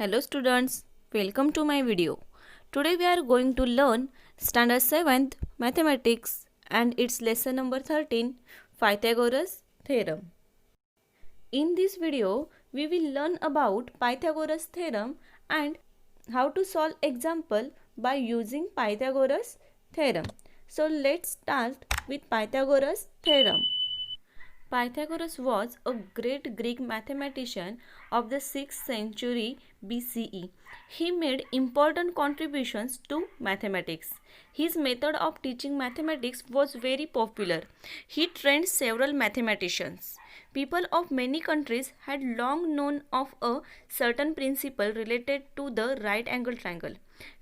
Hello students, welcome to my video. Today we are going to learn Standard 7th Mathematics and its lesson number 13, Pythagoras Theorem. In this video, we will learn about Pythagoras Theorem and how to solve example by using Pythagoras Theorem. So let's start with Pythagoras Theorem. Pythagoras was a great Greek mathematician of the 6th century BCE. He made important contributions to mathematics. His method of teaching mathematics was very popular. He trained several mathematicians. People of many countries had long known of a certain principle related to the right angle triangle.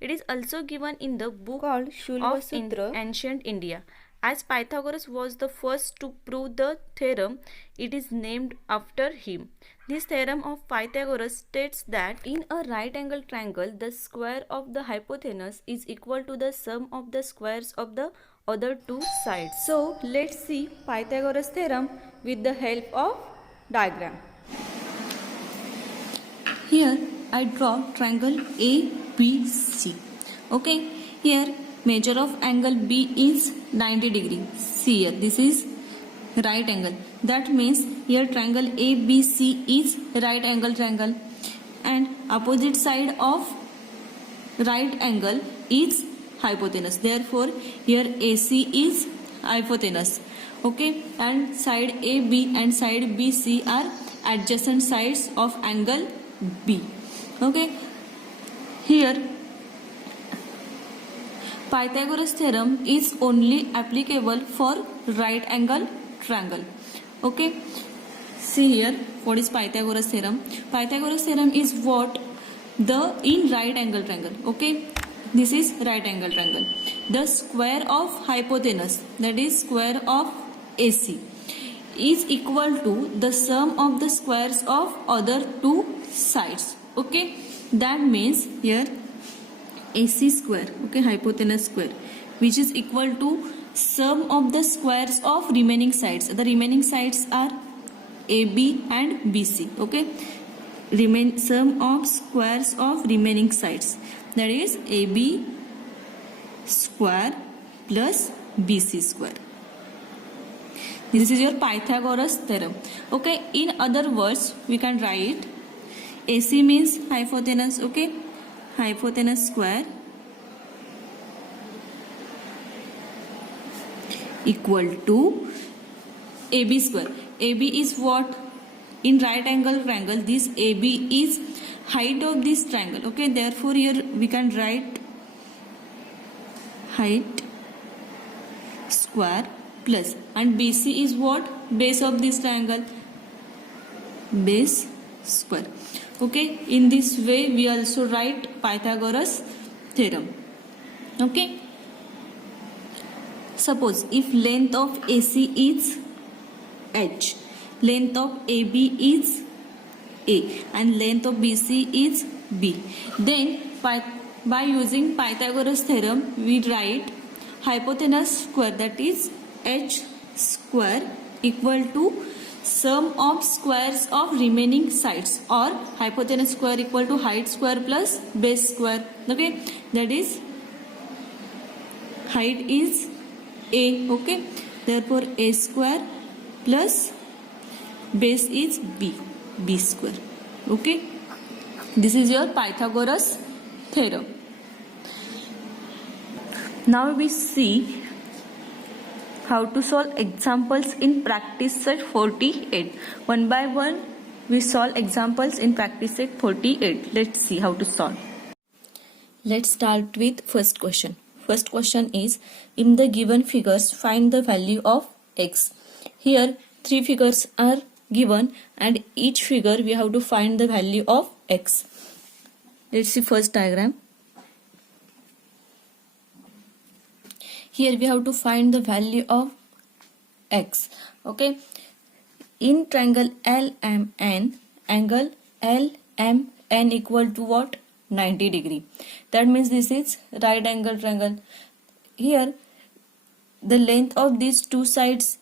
It is also given in the book called of Shulvasutra. Ancient India. As Pythagoras was the first to prove the theorem, it is named after him. This theorem of Pythagoras states that in a right angle triangle, the square of the hypotenuse is equal to the sum of the squares of the other two sides. So let's see Pythagoras theorem with the help of diagram. Here I draw triangle ABC. Okay, here measure of angle B is 90 degree. See here, this is right angle. That means here triangle ABC is right angle triangle and opposite side of right angle is hypotenuse. Therefore here AC is hypotenuse. Okay, and side AB and side BC are adjacent sides of angle B. Okay, here Pythagoras theorem is only applicable for right angle triangle. Okay, see here what is Pythagoras theorem. Pythagoras theorem is what the in right angle triangle. Okay, this is right angle triangle. The square of hypotenuse, that is square of AC, is equal to the sum of the squares of other two sides. Okay, that means here AC square, okay, hypotenuse square, which is equal to sum of the squares of remaining sides. The remaining sides are AB and BC. Okay, sum of squares of remaining sides, that is AB square plus BC square. This is your Pythagoras theorem. Okay, in other words we can write AC means hypotenuse. Okay, hypotenuse square equal to AB square. AB is what? In right angle triangle, this AB is height of this triangle. Okay, therefore here we can write height square plus, and BC is what? Base of this triangle, base square. Okay, in this way we also write Pythagoras theorem. Okay, suppose if length of AC is H, length of AB is A, and length of BC is B, then by using Pythagoras theorem we write hypotenuse square, that is H square, equal to sum of squares of remaining sides, or hypotenuse square equal to height square plus base square. Okay, that is height is A. Okay, therefore A square plus base is B square. Okay, this is your Pythagoras theorem. Now we see how to solve examples in practice set 48. One by one we solve examples in practice set 48. Let's see how to solve. Let's start with first question. First question is, in the given figures find the value of x. Here three figures are given and each figure we have to find the value of x. Let's see first diagram. Here we have to find the value of x. Okay, in triangle LMN, angle LMN equal to what? 90 degree. That means this is right angle triangle. Here the length of these two sides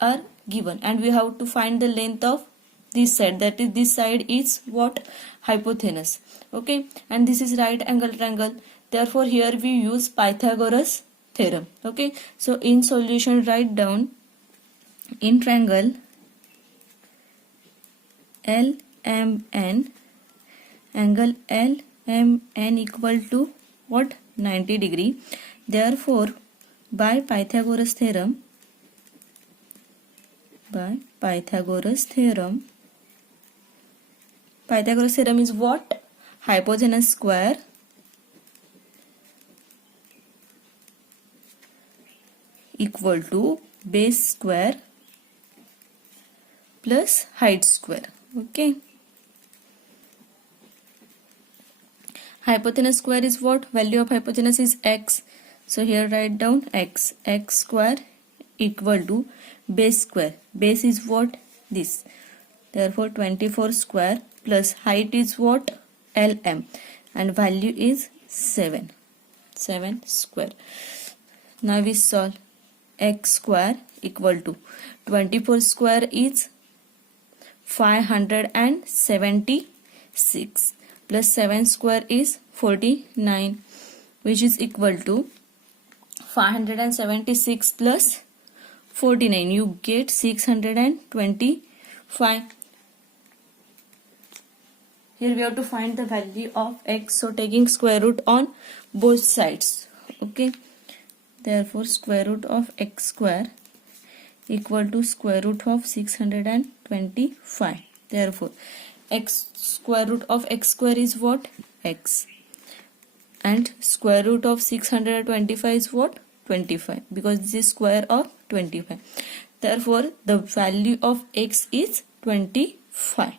are given and we have to find the length of this side, that is this side is what? Hypotenuse. Okay, and this is right angle triangle. Therefore here we use Pythagoras theorem. Okay, so in solution write down, in triangle LMN, angle LMN equal to what? 90 degree. Therefore by Pythagoras theorem, Pythagoras theorem is what? Hypotenuse square equal to base square plus height square. Okay, hypotenuse square is what? Value of hypotenuse is x. So here write down x square equal to base square. Base is what? This. Therefore 24 square plus height is what? LM, and value is 7 square. Now we solve. X square equal to 24 square is 576 plus 7 square is 49, which is equal to 576 plus 49. You get 625. Here we have to find the value of x, so taking square root on both sides. Okay, therefore square root of x square equal to square root of 625. Therefore x square root of x square is what? X, and square root of 625 is what? 25, because this is square of 25. Therefore the value of x is 25.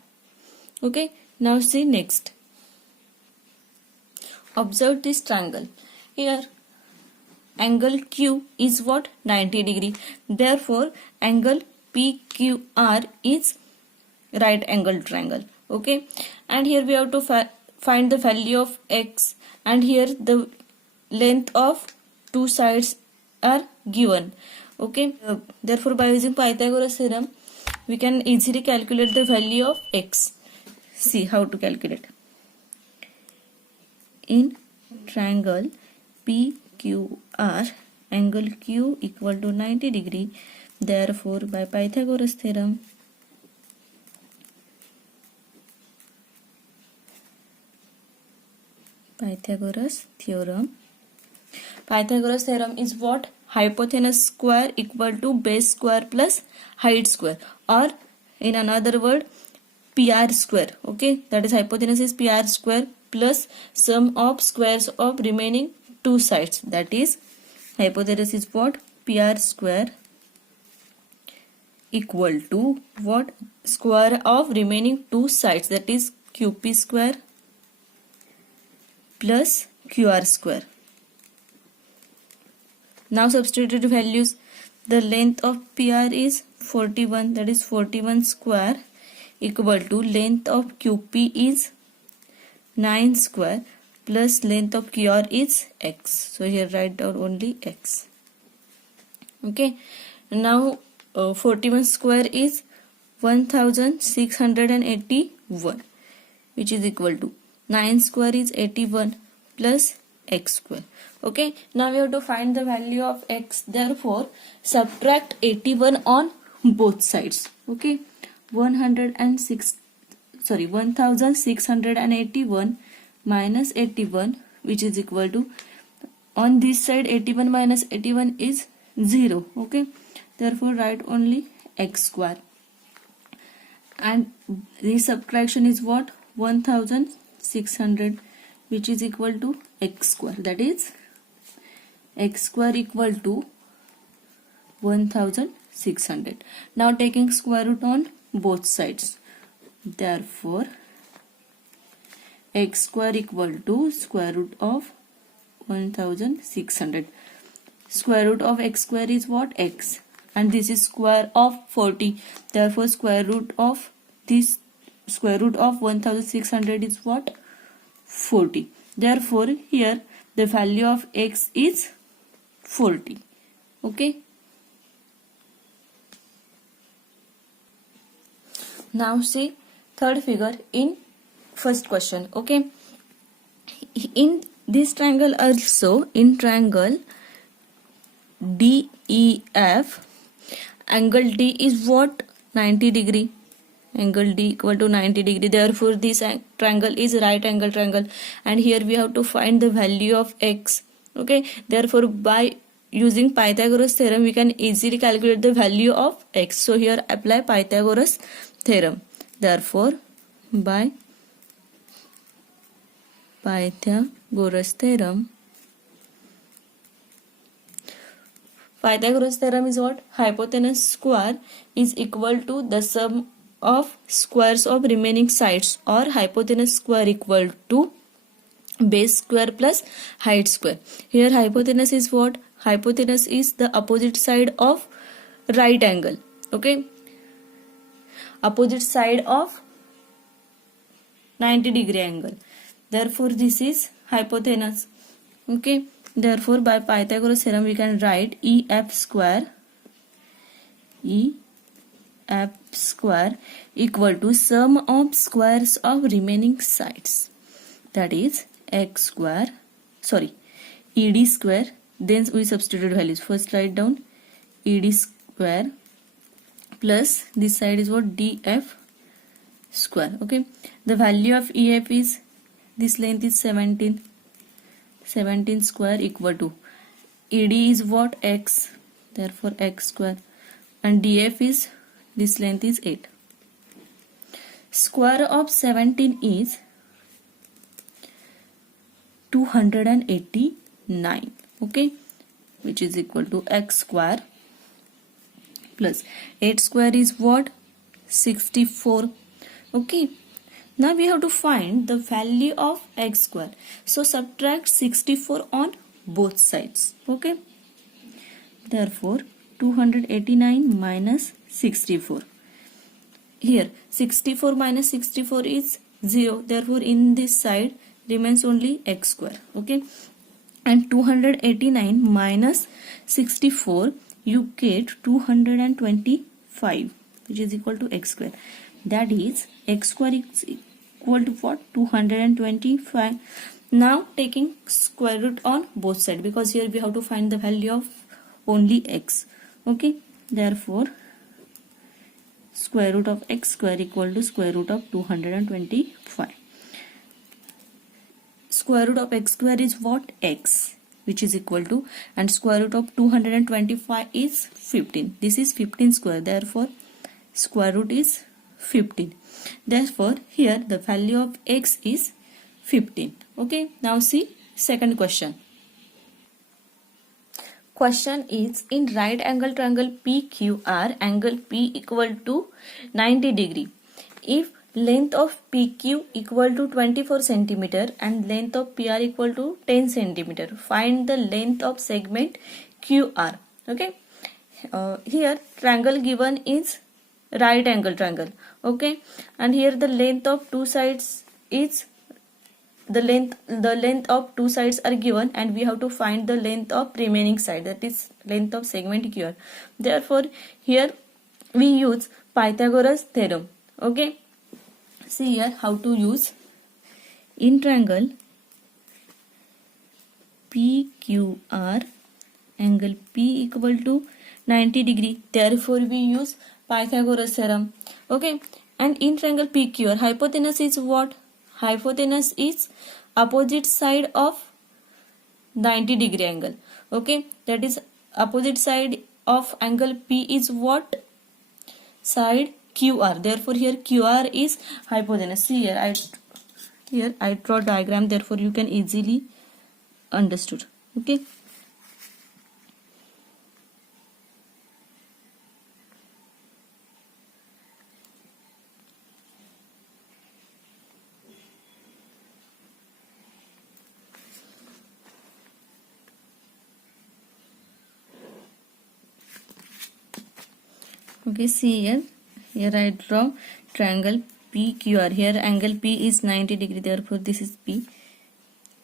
Okay, now see next. Observe this triangle. Here angle Q is what? 90 degree. Therefore angle PQR is right angle triangle. Okay, and here we have to find the value of x, and here the length of two sides are given. Okay, therefore by using Pythagoras theorem we can easily calculate the value of x. See how to calculate. In triangle PQR, angle Q equal to 90 degree. Therefore by Pythagoras theorem, Pythagoras theorem is what? Hypotenuse square equal to base square plus height square, or in another word PR square. Okay, that is hypotenuse is PR square plus sum of squares of remaining two sides, that is hypotenuse is what? PR square equal to what? Square of remaining two sides, that is QP square plus QR square. Now substitute values. The length of PR is 41, that is 41 square equal to length of QP is 9 square plus length of QR is x. So here write down only x. Okay, now 41 square is 1681, which is equal to 9 square is 81 plus x square. Okay, now we have to find the value of x. Therefore subtract 81 on both sides. Okay, 1681 minus 81, which is equal to, on this side 81 minus 81 is 0. Okay, therefore write only x square, and this subtraction is what? 1600, which is equal to x square, that is x square equal to 1600. Now taking square root on both sides, therefore x square equal to square root of 1600. Square root of x square is what? X, and this is square of 40. Therefore square root of this, square root of 1600 is what? 40. Therefore here the value of x is 40. Okay, Now see third figure in first question. Okay, in this triangle also, in triangle DEF, angle D is what? 90 degree. Angle D equal to 90 degree. Therefore this triangle is right angle triangle, and here we have to find the value of x. Okay, therefore by using Pythagoras theorem we can easily calculate the value of x. So here apply Pythagoras theorem. Therefore by Pythagoras theorem is what? Hypotenuse square is equal to the sum of squares of remaining sides, or hypotenuse square equal to base square plus height square. Here hypotenuse is what? Hypotenuse is the opposite side of right angle. Okay, opposite side of 90 degree angle. Therefore this is hypotenuse. Okay, therefore by Pythagoras theorem we can write EF square equal to sum of squares of remaining sides, that is ED square. Then we substitute values. First write down ED square plus this side is what? DF square. Okay, the value of EF is, this length is 17 square equal to ED is what? X, therefore x square, and DF is, this length is 8. Square of 17 is 289. Okay, which is equal to x square plus 8 square is what? 64. Okay, now we have to find the value of x square. So subtract 64 on both sides. Okay, therefore 289 minus 64. Here 64 minus 64 is 0. Therefore in this side remains only x square. Okay, and 289 minus 64 you get 225, which is equal to x square. That is x square is equal to what? 225. Now taking square root on both sides, because here we have to find the value of only x. Okay, therefore square root of x square equal to square root of 225. Square root of x square is what? X, which is equal to, and square root of 225 is 15. This is 15 square, therefore square root is 15. Therefore here the value of x is 15. Okay, now see second question. Question is, in right angle triangle PQR, angle P equal to 90 degree. If length of PQ equal to 24 centimeter and length of PR equal to 10 centimeter, find the length of segment QR. Okay, here triangle given is right angle triangle. Okay, and here the length of two sides is, the length of two sides are given, and we have to find the length of remaining side, that is length of segment QR. Therefore here we use Pythagoras theorem. Okay, see here how to use. In triangle PQR, angle P equal to 90 degree, therefore we use Pythagoras theorem. Okay, and in triangle PQR, hypotenuse is what? Hypotenuse is opposite side of 90 degree angle. Okay, that is opposite side of angle P is what? Side QR. Therefore here QR is hypotenuse. See here I draw diagram, therefore you can easily understood. Okay, okay, see here I draw triangle PQR. Here angle P is 90 degree, therefore this is P,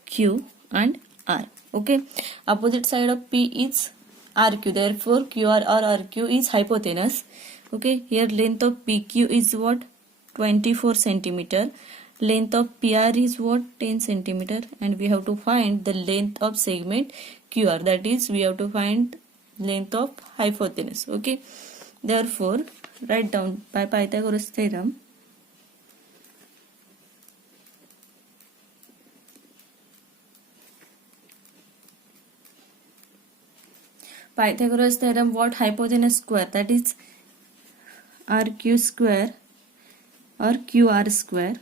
Q and R. Okay, opposite side of P is RQ, therefore QR or RQ is hypotenuse. Okay, here length of PQ is what? 24 centimeter. Length of PR is what? 10 centimeter, and we have to find the length of segment QR, that is we have to find length of hypotenuse. Okay, therefore write down by Pythagoras theorem. Pythagoras theorem, what? Hypotenuse square, that is RQ square or QR square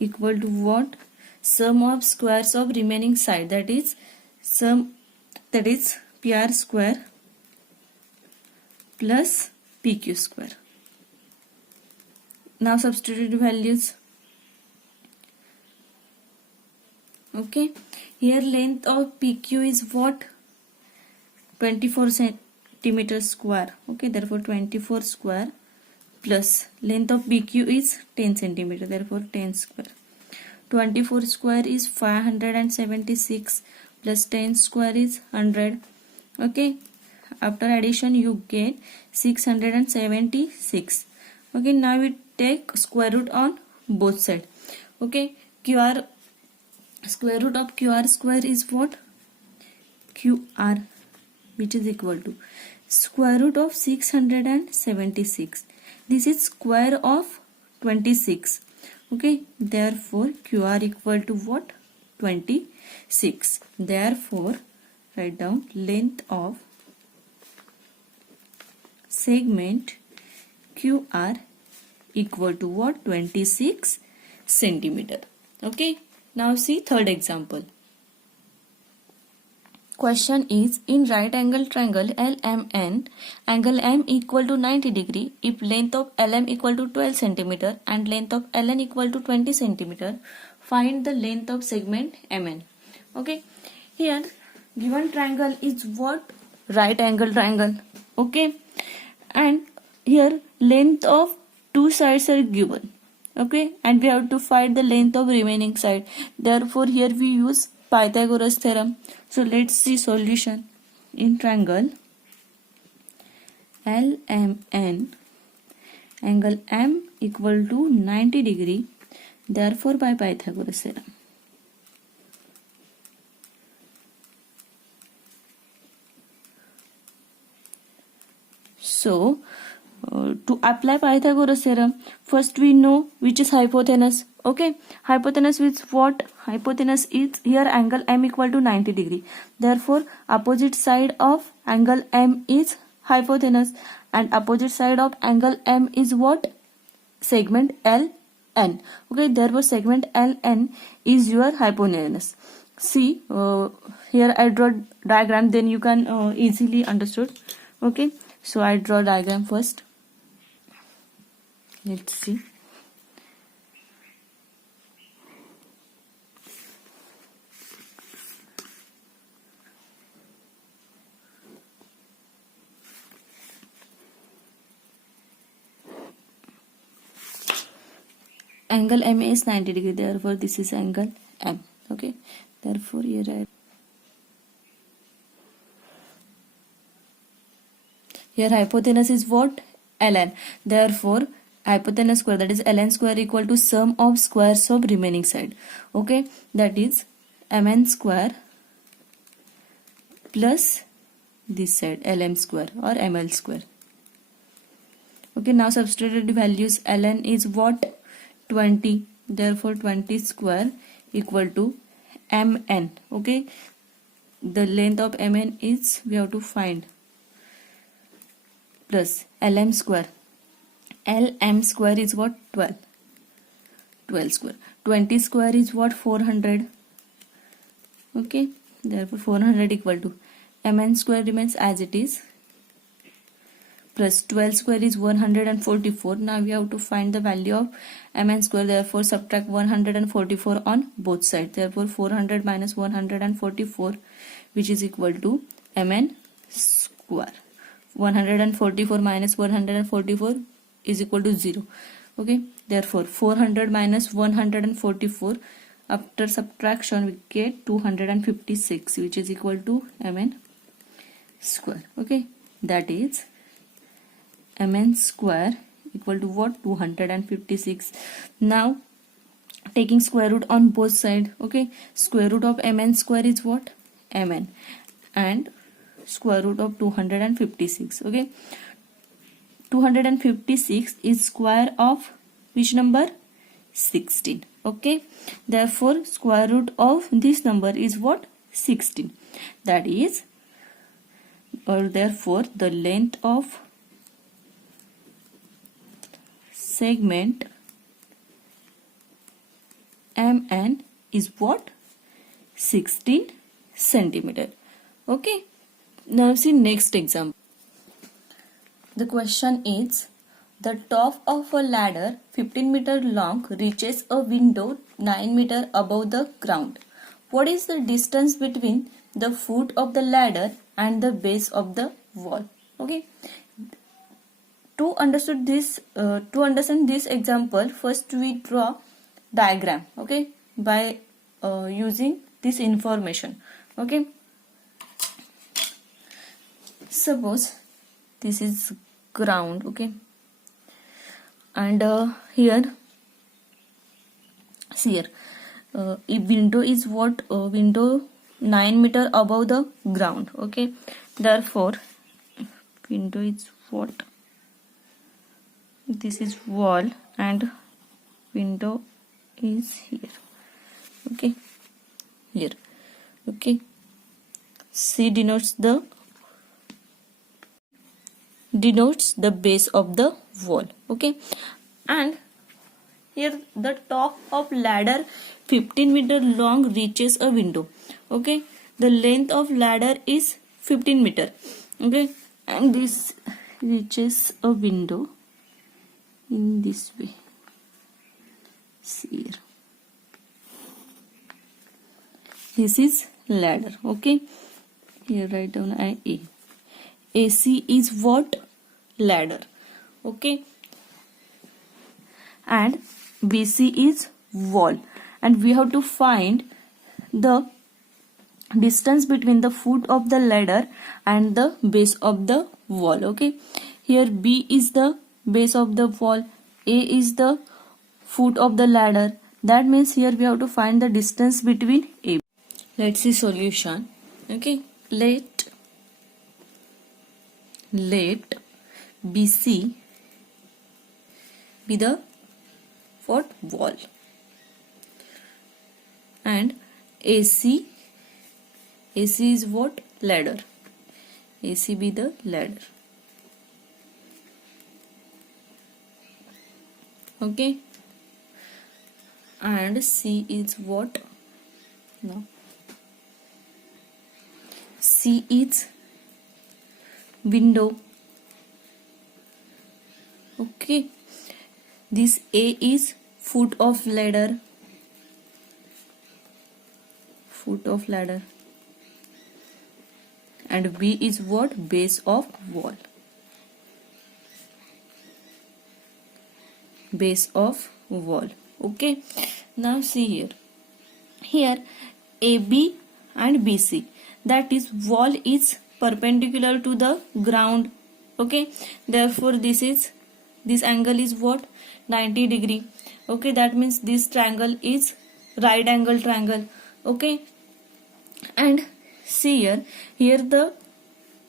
equal to what? Sum of squares of remaining side, that is PR square plus PQ square. Now substitute values. Okay, here length of PQ is what? 24 centimeter square. Okay, therefore 24 square plus length of BQ is 10 centimeter, therefore 10 square. 24 square is 576 plus 10 square is 100. Okay, after addition you get 676. Okay, now we take square root on both sides. Okay, QR square root of QR square is what? QR, which is equal to square root of 676. This is square of 26. Okay, therefore QR equal to what? 26. Therefore write down length of segment QR equal to what? 26 centimeter. Okay, now see third example. Question is, in right angle triangle LMN, angle M equal to 90 degree if length of LM equal to 12 centimeter and length of LN equal to 20 centimeter, find the length of segment MN. Okay, here given triangle is what? Right angle triangle. Okay, and here length of two sides are given. Okay, and we have to find the length of remaining side. Therefore here we use Pythagoras theorem. So let's see solution. In triangle LMN, angle M equal to 90 degree, therefore by Pythagoras theorem. So to apply Pythagoras theorem, first we know which is hypotenuse. Okay, hypotenuse is what? Hypotenuse is here angle M equal to 90 degree. Therefore opposite side of angle M is hypotenuse, and opposite side of angle M is what? Segment LN. Okay, therefore segment LN is your hypotenuse. See here I draw diagram, then you can easily understood. Okay, so I draw diagram first. Let's see. Angle M is 90 degree, therefore this is angle M. Okay, therefore here hypotenuse is what? Ln. Therefore hypotenuse square, that is ln square equal to sum of squares of remaining side. Okay, that is mn square plus this side lm square or ml square. Okay, now substitute values. ln is what? 20, therefore 20 square equal to mn. Okay, the length of mn is we have to find, plus lm square. lm square is what? 12. 12 square. 20 square is what? 400. Okay, therefore 400 equal to mn square remains as it is, plus 12 square is 144. Now we have to find the value of mn square, therefore subtract 144 on both sides. Therefore 400 minus 144, which is equal to mn square. 144 minus 144 is equal to 0. Okay, therefore 400 minus 144, after subtraction we get 256, which is equal to mn square. Okay, that is mn square equal to what? 256. Now taking square root on both side. Okay, square root of mn square is what? Mn, and square root of 256. Okay, 256 is square of which number? 16. Okay, therefore square root of this number is what? 16. That is, or therefore the length of segment MN is what? 16 centimeter. Okay, now see next example. The question is, the top of a ladder 15 meter long reaches a window 9 meter above the ground. What is the distance between the foot of the ladder and the base of the wall? Okay, to understand this example, first we draw diagram. Okay, by using this information. Okay, suppose this is ground. Okay, and here a window is what? Window 9 meter above the ground. Okay, therefore window is what? This is wall and window is here. Okay, here. Okay, C denotes the base of the wall. Okay, and here the top of ladder 15 meter long reaches a window. Okay, the length of ladder is 15 meter. Okay, and this reaches a window in this way. See here, this is ladder. Okay, here write down A. AC is what? Ladder. Okay, and BC is wall, and we have to find the distance between the foot of the ladder and the base of the wall. Okay, here B is the base of the wall, A is the foot of the ladder. That means here we have to find the distance between A. Let's see solution. Okay, let BC be the what? Wall, and AC is what? Ladder. AC be the ladder. Okay, and C is what? No, C is window. Okay, this A is foot of ladder, and B is what? Base of wall, Okay, now see here AB and BC, that is wall is perpendicular to the ground. Okay, therefore this angle is what? 90 degree. Okay, that means this triangle is right angle triangle. Okay, and see here the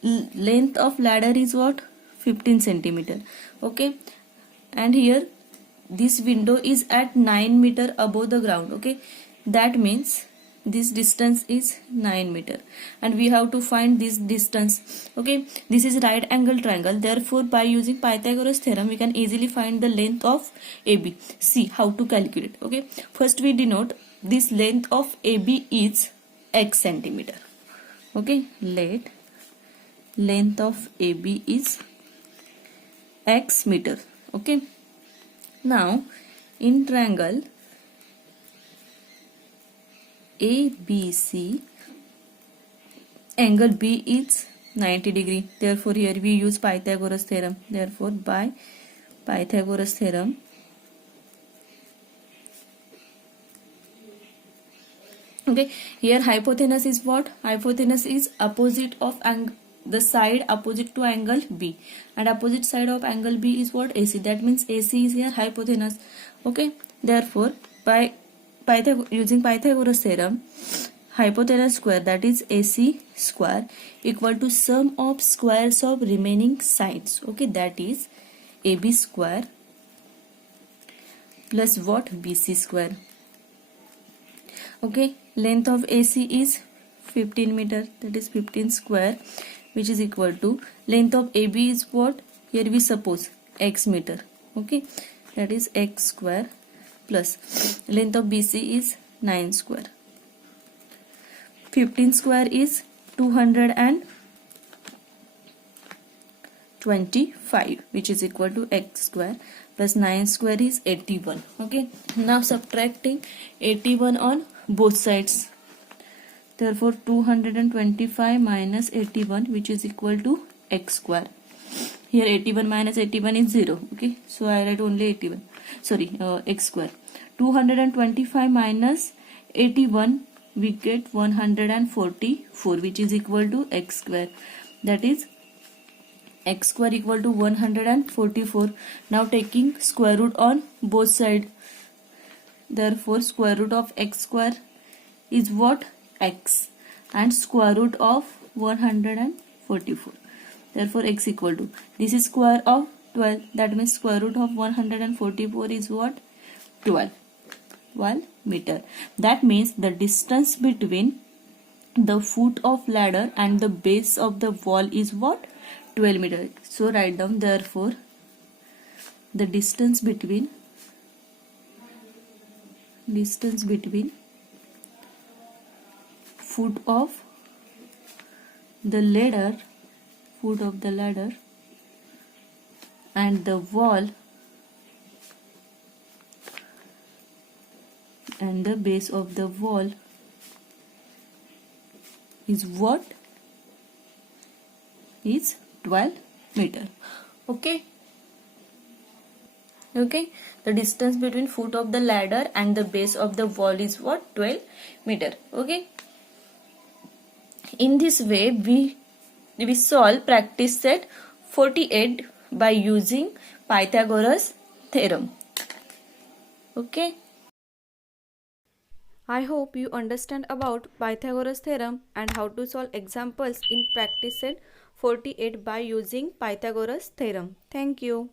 length of ladder is what? 15 centimeter. Okay, and here this window is at 9 meter above the ground. Okay, that means this distance is 9 meter, and we have to find this distance. Okay, this is right angle triangle, therefore by using Pythagoras theorem we can easily find the length of AB. See how to calculate. Okay, first we denote this length of AB is x centimeter. Okay, let length of AB is x meter. Okay, now in triangle ABC, angle B is 90 degree. Therefore here we use Pythagoras theorem. Therefore by Pythagoras theorem, okay, here hypotenuse is what? Hypotenuse is opposite of the side opposite to angle B, and opposite side of angle B is what? AC. That means AC is here hypotenuse. Okay, therefore by using Pythagoras theorem, hypotenuse square, that is AC square, equal to sum of squares of remaining sides. Okay, that is AB square plus what? BC square. Okay, length of AC is 15 meter, that is 15 square, which is equal to length of AB is what? Here we suppose x meter. Okay, that is x square plus length of BC is 9 square. 15 square is 225, which is equal to x square plus 9 square is 81. Okay, now subtracting 81 on both sides. Therefore 225 minus 81, which is equal to x square. Here 81 minus 81 is 0. Okay, so I write only 81. Sorry, x square. 225 minus 81, we get 144, which is equal to x square. That is x square equal to 144. Now taking square root on both sides. Therefore square root of x square is what? X, and square root of 144. Therefore x equal to, this is square of 12, that means square root of 144 is what? 12 meter. That means the distance between the foot of ladder and the base of the wall is what? 12 meter. So write down, therefore the distance between foot of the ladder and the wall and the base of the wall is what? Is 12 meter. Okay, the distance between foot of the ladder and the base of the wall is what? 12 meter. Okay, in this way we solve practice set 48 by using Pythagoras theorem. Okay, I hope you understand about Pythagoras theorem and how to solve examples in practice set 48 by using Pythagoras theorem. Thank you.